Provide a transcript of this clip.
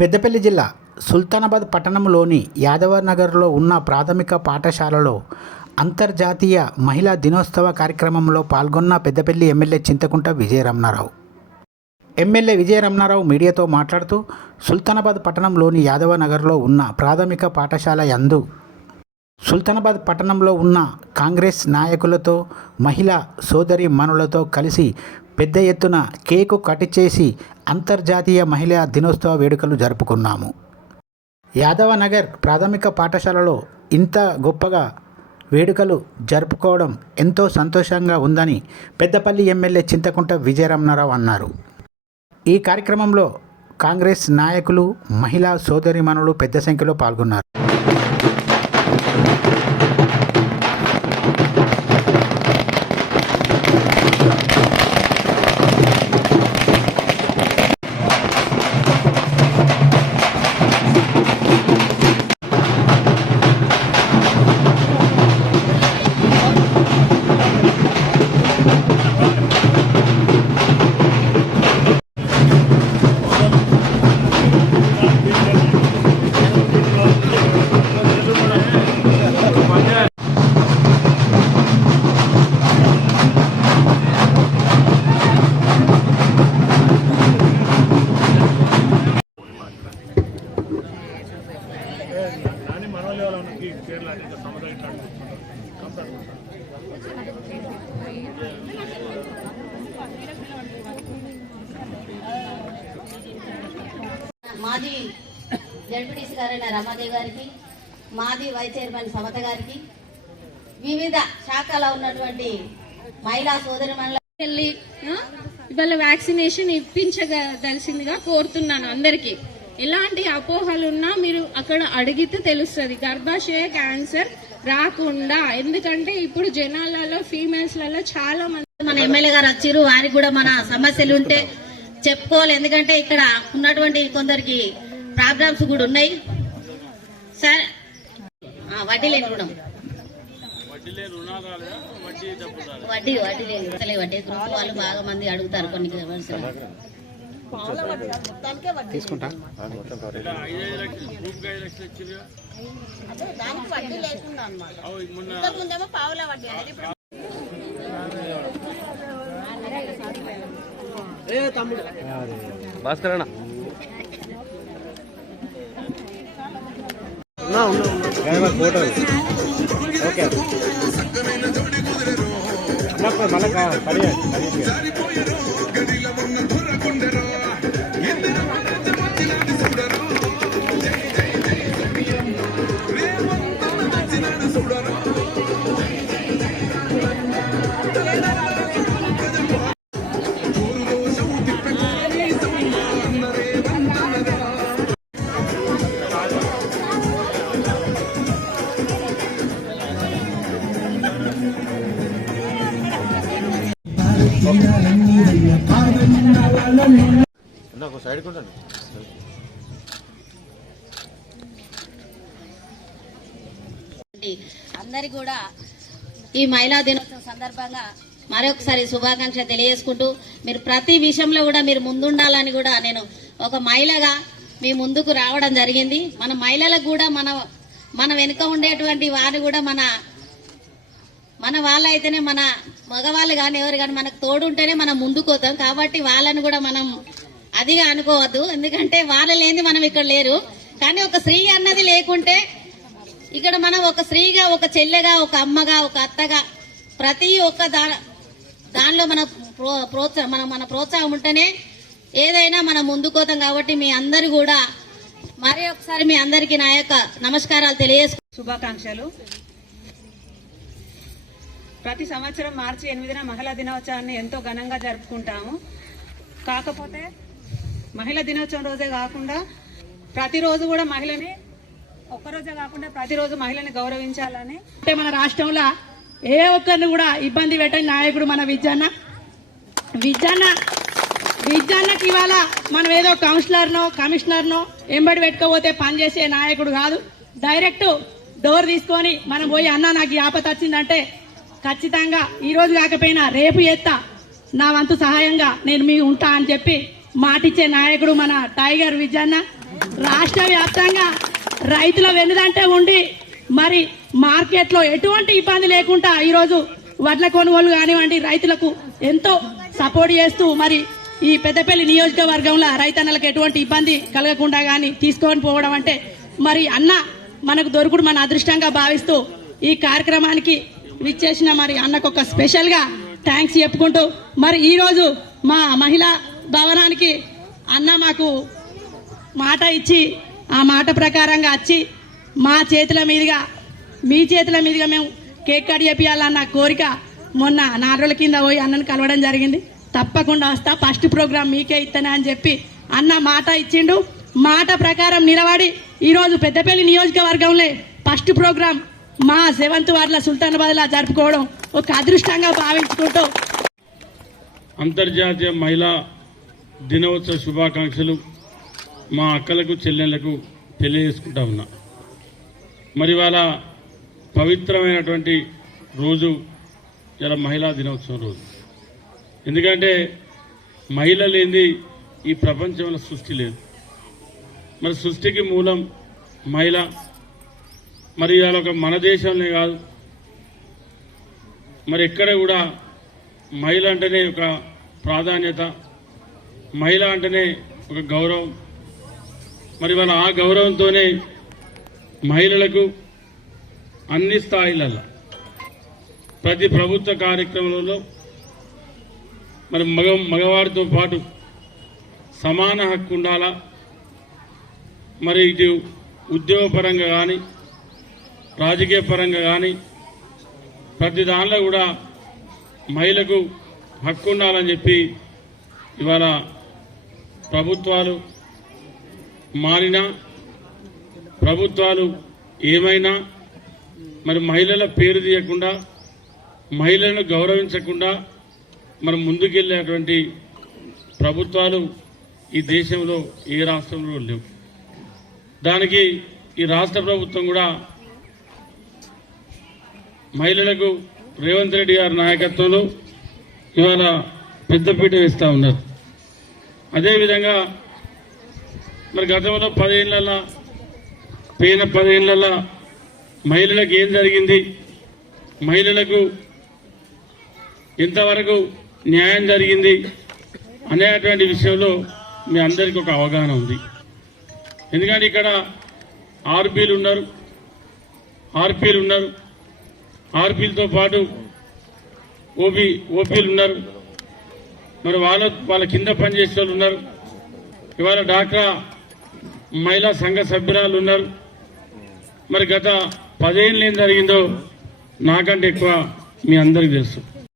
పెద్దపల్లి జిల్లా సుల్తానాబాద్ పట్టణంలోని యాదవనగర్లో ఉన్న ప్రాథమిక పాఠశాలలో అంతర్జాతీయ మహిళా దినోత్సవ కార్యక్రమంలో పాల్గొన్న పెద్దపల్లి ఎమ్మెల్యే చింతకుంట విజయరమణారావు. ఎమ్మెల్యే విజయరమణారావు మీడియాతో మాట్లాడుతూ సుల్తానాబాద్ పట్టణంలోని యాదవనగర్లో ఉన్న ప్రాథమిక పాఠశాల యందు సుల్తానాబాద్ పట్టణంలో ఉన్న కాంగ్రెస్ నాయకులతో మహిళా సోదరి మనులతో కలిసి పెద్ద ఎత్తున కేకు కట్ చేసి అంతర్జాతీయ మహిళా దినోత్సవ వేడుకలు జరుపుకున్నాము. యాదవనగర్ ప్రాథమిక పాఠశాలలో ఇంత గొప్పగా వేడుకలు జరుపుకోవడం ఎంతో సంతోషంగా ఉందని పెద్దపల్లి ఎమ్మెల్యే చింతకుంట విజయరమణారావు అన్నారు. ఈ కార్యక్రమంలో కాంగ్రెస్ నాయకులు, మహిళా సోదరిమణులు పెద్ద సంఖ్యలో పాల్గొన్నారు. మాజీ జడ్పీటీసీ గారైన రమాదేవి గారికి, మాజీ వైస్ చైర్మన్ సమత గారికి, వివిధ శాఖలో ఉన్నటువంటి మహిళా సోదరిమణులు ఇవాళ వ్యాక్సినేషన్ ఇప్పించదలసిందిగా కోరుతున్నాను. అందరికీ ఎలాంటి అపోహలు ఉన్నా మీరు అక్కడ అడిగితే తెలుస్తుంది. గర్భాశయ క్యాన్సర్ రాకుండా, ఎందుకంటే ఇప్పుడు జనాలలో ఫీమేల్స్లలో చాలా మంది మన ఎమ్మెల్యే గారు వచ్చారు, వారికి కూడా మన సమస్యలు ఉంటే చెప్పుకోవాలి. ఎందుకంటే ఇక్కడ ఉన్నటువంటి కొందరికి ప్రాబ్లమ్స్ కూడా ఉన్నాయి. సార్ వడ్డీ లేని రుణం, వడ్డీ వడ్డీ గ్రూప్ వాళ్ళు బాగా మంది అడుగుతారు. కొన్ని తీసుకుంటా భాస్కర్ ఫోటో ఓకే మళ్ళీ సైడ్ కొండండి. అందరికి కూడా ఈ మహిళా దినోత్సవం సందర్భంగా మరొకసారి శుభాకాంక్ష తెలియజేసుకుంటూ, మీరు ప్రతి విషయంలో కూడా మీరు ముందుండాలని కూడా నేను ఒక మహిళగా మీ ముందుకు రావడం జరిగింది. మన మహిళలకు కూడా మన వెనుక ఉండేటువంటి వారు కూడా మన వాళ్ళు అయితేనే, మన మగవాళ్ళు కానీ ఎవరు కానీ మనకు తోడుంటేనే మనం ముందుకు పోతాం. కాబట్టి వాళ్ళని కూడా మనం అదిగా అనుకోవద్దు, ఎందుకంటే వాళ్ళ లేని మనం ఇక్కడ లేరు. కానీ ఒక స్త్రీ అన్నది లేకుంటే ఇక్కడ మనం ఒక స్త్రీగా, ఒక చెల్లెగా, ఒక అమ్మగా, ఒక అత్తగా ప్రతి ఒక్క దానిలో మన ప్రోత్సాహం ఉంటేనే ఏదైనా మనం ముందుకోతాం. కాబట్టి మీ అందరు కూడా మరి ఒకసారి మీ అందరికీ నా యొక్క నమస్కారాలు తెలియజేసు శుభాకాంక్షలు. ప్రతి సంవత్సరం మార్చి 8న మహిళా దినోత్సవాన్ని ఎంతో ఘనంగా జరుపుకుంటాము. కాకపోతే మహిళా దినోత్సవం రోజే కాకుండా ప్రతిరోజు కూడా మహిళని, ఒక్కరోజే కాకుండా ప్రతిరోజు మహిళని గౌరవించాలని. అంటే మన రాష్ట్రంలో ఏ ఒక్కరిని కూడా ఇబ్బంది పెట్టని నాయకుడు మన విజ్జన్నకి ఇవాళ మనం ఏదో కౌన్సిలర్నో కమిషనర్నో ఎంబడి పెట్టుకోపోతే పనిచేసే నాయకుడు కాదు. డైరెక్ట్ డోర్ తీసుకొని మనం పోయి, అన్న నాకు ఈ ఆపత వచ్చిందంటే ఖచ్చితంగా ఈ రోజు కాకపోయినా రేపు ఎత్తా, నా వంతు సహాయంగా నేను మీ ఉంటా అని చెప్పి మాటిచ్చే నాయకుడు మన టైగర్ విజయన్న. రాష్ట్ర వ్యాప్తంగా రైతుల వెన్నుదంటే ఉండి మరి మార్కెట్లో ఎటువంటి ఇబ్బంది లేకుండా ఈరోజు వడ్ల కొనుగోలు కానివ్వండి రైతులకు ఎంతో సపోర్ట్ చేస్తూ మరి ఈ పెద్దపల్లి నియోజకవర్గంలో రైతన్నలకు ఎటువంటి ఇబ్బంది కలగకుండా గాని తీసుకొని పోవడం అంటే మరి అన్న మనకు దొరుకుడు మన అదృష్టంగా భావిస్తూ ఈ కార్యక్రమానికి విచ్చేసిన మరి అన్నకు ఒక స్పెషల్ గా థ్యాంక్స్ చెప్పుకుంటూ మరి ఈ రోజు మా మహిళా భవనానికి అన్న మాకు మాట ఇచ్చి ఆ మాట ప్రకారంగా వచ్చి మా చేతుల మీదుగా మీ చేతుల మీదుగా మేము కేక్ కట్ చేపియాలన్న కోరిక మొన్న 4 రోజుల కింద పోయి అన్నను కలవడం జరిగింది. తప్పకుండా వస్తా, ఫస్ట్ ప్రోగ్రామ్ మీకే ఇస్తానా అని చెప్పి అన్న మాట ఇచ్చిండు. మాట ప్రకారం నిలబడి ఈరోజు పెద్దపల్లి నియోజకవర్గంలో ఫస్ట్ ప్రోగ్రామ్ మా 7th వార్డుల సుల్తానాబాద్లా జరుపుకోవడం ఒక అదృష్టంగా భావించుకుంటూ అంతర్జాతీయ మహిళా దినోత్సవ శుభాకాంక్షలు మా అక్కలకు చెల్లెళ్లకు తెలియజేసుకుంటా ఉన్నా. మరి వాళ్ళ పవిత్రమైనటువంటి రోజు ఇలా మహిళా దినోత్సవం రోజు. ఎందుకంటే మహిళ లేనిది ఈ ప్రపంచంలో సృష్టి లేదు. మరి సృష్టికి మూలం మహిళ. మరి ఇవాళ ఒక మన దేశంలో కాదు, మరి ఎక్కడ కూడా మహిళ అంటేనే ఒక ప్రాధాన్యత, మహిళ అంటేనే ఒక గౌరవం. మరి వాళ్ళ ఆ గౌరవంతోనే మహిళలకు అన్ని స్థాయిలలో ప్రతి ప్రభుత్వ కార్యక్రమంలో మరి మగవారితో పాటు సమాన హక్కు ఉండాలా. మరి ఇటు ఉద్యోగపరంగా కానీ రాజకీయ పరంగా కానీ ప్రతి దానిలో కూడా మహిళకు హక్కు ఉండాలని చెప్పి ఇవాళ ప్రభుత్వాలు మారినా ప్రభుత్వాలు ఏమైనా మరి మహిళల పేరు తీయకుండా మహిళలను గౌరవించకుండా మనం ముందుకెళ్లేటువంటి ప్రభుత్వాలు ఈ దేశంలో ఏ రాష్ట్రంలో లేవు. దానికి ఈ రాష్ట్ర ప్రభుత్వం కూడా మహిళలకు రేవంత్ రెడ్డి గారి నాయకత్వంలో ఇవాళ పెద్దపీట వేస్తూ ఉన్నారు. అదేవిధంగా మరి గతంలో 10 ఏళ్లలో పోయిన 10 ఏళ్లలో మహిళలకు ఏం జరిగింది, మహిళలకు ఎంతవరకు న్యాయం జరిగింది అనేటువంటి విషయంలో మీ అందరికీ ఒక అవగాహన ఉంది. ఎందుకంటే ఇక్కడ ఆర్పీలు ఉన్నారు, ఆర్పీలతో పాటు ఓపీలు ఉన్నారు. మరి వాళ్ళ కింద పనిచేసే వాళ్ళు ఉన్నారు. ఇవాళ డాక్రా మహిళా సంఘ సభ్యురాలు ఉన్నారు. మరి గత 10 ఏళ్ళు ఏం జరిగిందో నాకంటే ఎక్కువ మీ అందరికీ తెలుసు.